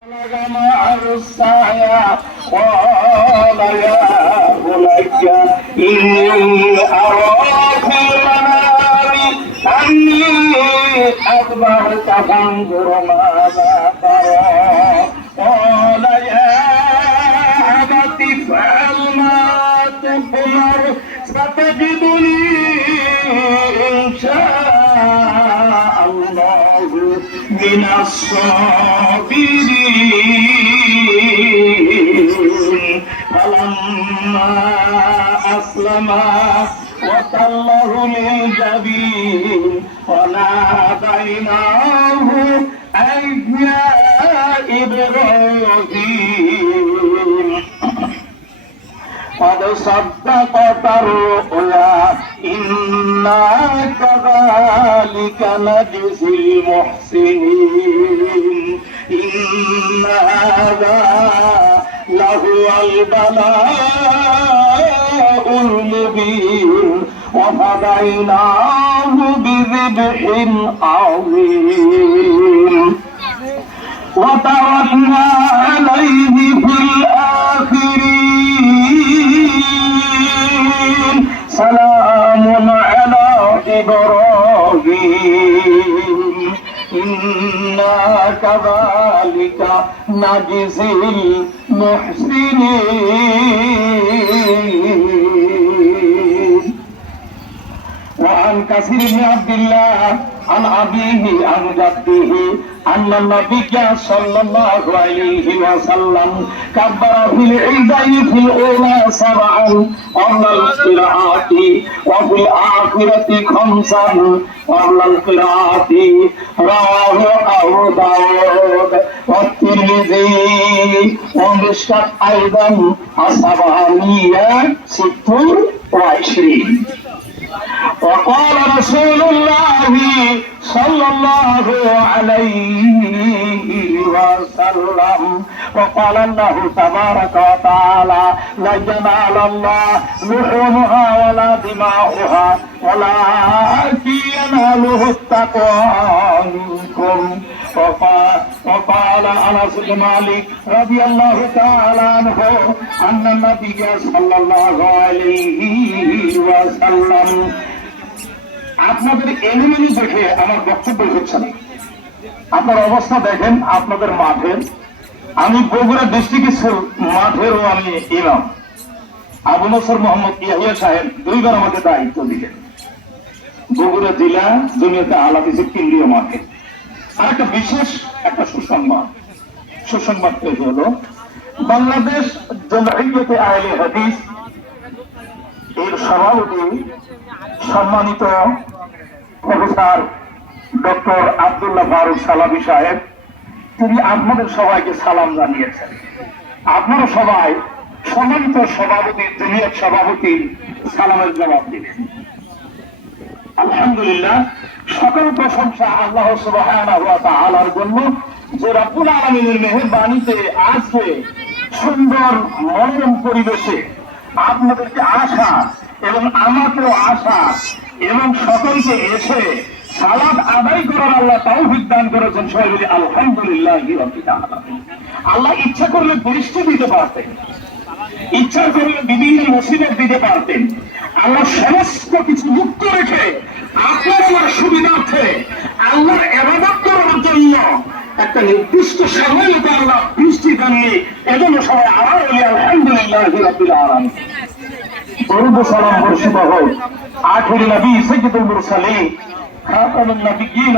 مع السعي قال يا بني إني أرى في المنام أني أذبحك فانظر ماذا ترى قال يا أبت افعل ما تؤمر ستجدني إن شاء الله من الصابرين فلما أسلما وتله للجبين وناديناه أن يا إبراهيم قد صدقت الرؤيا إنا كذلك نجزي المحسنين إن هذا لهو البلاء المبين وفديناه بذبح عظيم وتركنا عليه في الآخرين سلام على إبراهيم إنا كذلك نجزي المحسنين وعن كثير بن عبد الله عن أبيه عن جده أن النبي صلى الله عليه وسلم كبر في العيدين في الأولى سبعا قبل القراءة وفي الآخرة خمسا قبل القراءة رواه أبو داود والترمذي ومشكت أيضا السبعمية 26. وقال رسول الله صلى الله عليه وسلم وقال الله تبارك وتعالى لا ينال الله لحومها ولا دماؤها ولكن يناله التقوى منكم وقال أنس بن مالك رضي الله تعالى عنه أن النبي صلى الله عليه وسلم আপনাদের এলিমিনি দেখে আমার বক্তব্য হচ্ছে না। আপনার অবস্থা দেখেন আপনাদের মাঠের, আমি বগুড়া ডিস্ট্রিক্টের মাঠেরও আমি ইমাম আবু নসর মোহাম্মদ ইয়াহিয়া সাহেব 2 বার আমাকে দায়িত্ব দিলেন বগুড়া জেলা জমিয়তে আহলে হাদিসের কেন্দ্রীয় মাঠে। আর একটা বিশেষ একটা সুসংবাদ পেশ হলো বাংলাদেশ জমিয়তে আহলে হাদিস এর সভাপতি সম্মানিত প্রফেসর ডক্টর আব্দুল্লাহ ফারুক সালামি সাহেব, তিনি আপনাদের সবাইকে সালাম জানিয়েছেন। আপনারা সবাই সম্মানিত সভাপতি জমিয়ত সভাপতির সালামের জবাব দিলেন। আলহামদুলিল্লাহ, সকল প্রশংসা আল্লাহ সুবহানাহু ওয়া তাআলার জন্য যে রব্বুল আলামিনের মেহেরবানিতে আজকে সুন্দর মনোরম পরিবেশে আপনাদেরকে আসা এবং আমাকেও আসা এবং সকলকে এসে সালাত আদায় করার আল্লাহ তাওফিক দান করেছেন। সবাই বলি আলহামদুলিল্লাহি রাব্বিল আলামিন। আল্লাহ ইচ্ছা করলে বৃষ্টি দিতে পারতেন, ইচ্ছা করলে বিভিন্ন মুসিবত দিতে পারতেন। আল্লাহ সমস্ত কিছু মুক্ত রেখে আপনার আমার সুবিধার্থে আল্লাহর ইবাদত করার জন্য একটা নির্দিষ্ট সময় মতো আল্লাহ বৃষ্টি দেননি। এজন্য সবাই আবার বলি আলহামদুলিল্লাহি রাব্বিল আলামিন। দরুদ ও সালাম বর্ষিত হোক আখির নবী সাইয়্যিদুল মুরসালিন খাতামুন নবিয়্যিন।